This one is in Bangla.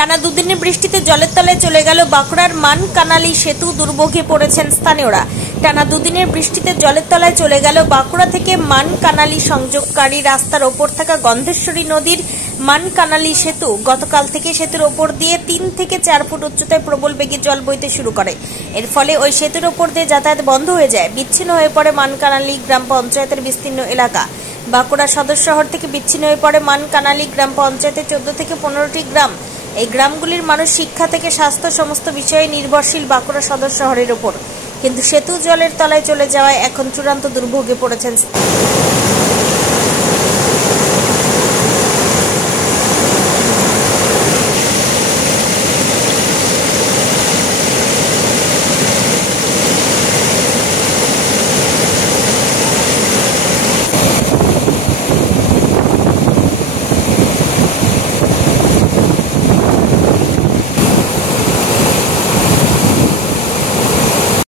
টানা দুদিনের বৃষ্টিতে জলের তলায় চলে গেল বাঁকুড়ার মানকানালি সেতু। দুর্ভোগে পড়েছেন স্থানীয়রা। টানা দুদিনের বৃষ্টিতে জলের তলায় চলে গেল বাঁকুড়া থেকে মানকানালি সংযোগকারী রাস্তার ওপর থাকা গন্ধেশ্বরী নদীর মানকানালি সেতু। গতকাল থেকে সেতুর ওপর দিয়ে 3 থেকে 4 ফুট উচ্চতায় প্রবল বেগে জল বইতে শুরু করে। এর ফলে ওই সেতুর ওপর দিয়ে যাতায়াত বন্ধ হয়ে যায়। বিচ্ছিন্ন হয়ে পড়ে মানকানালি গ্রাম পঞ্চায়েতের বিস্তীর্ণ এলাকা। বাঁকুড়া সদর শহর থেকে বিচ্ছিন্ন হয়ে পড়ে মানকানালি গ্রাম পঞ্চায়েতের 14 থেকে 15টি গ্রাম। এই গ্রামগুলির মানুষ শিক্ষা থেকে স্বাস্থ্য সমস্ত বিষয়ে নির্ভরশীল বাঁকুড়া সদর শহরের উপর। কিন্তু সেতু জলের তলায় চলে যাওয়ায় এখন চূড়ান্ত দুর্ভোগে পড়েছেন।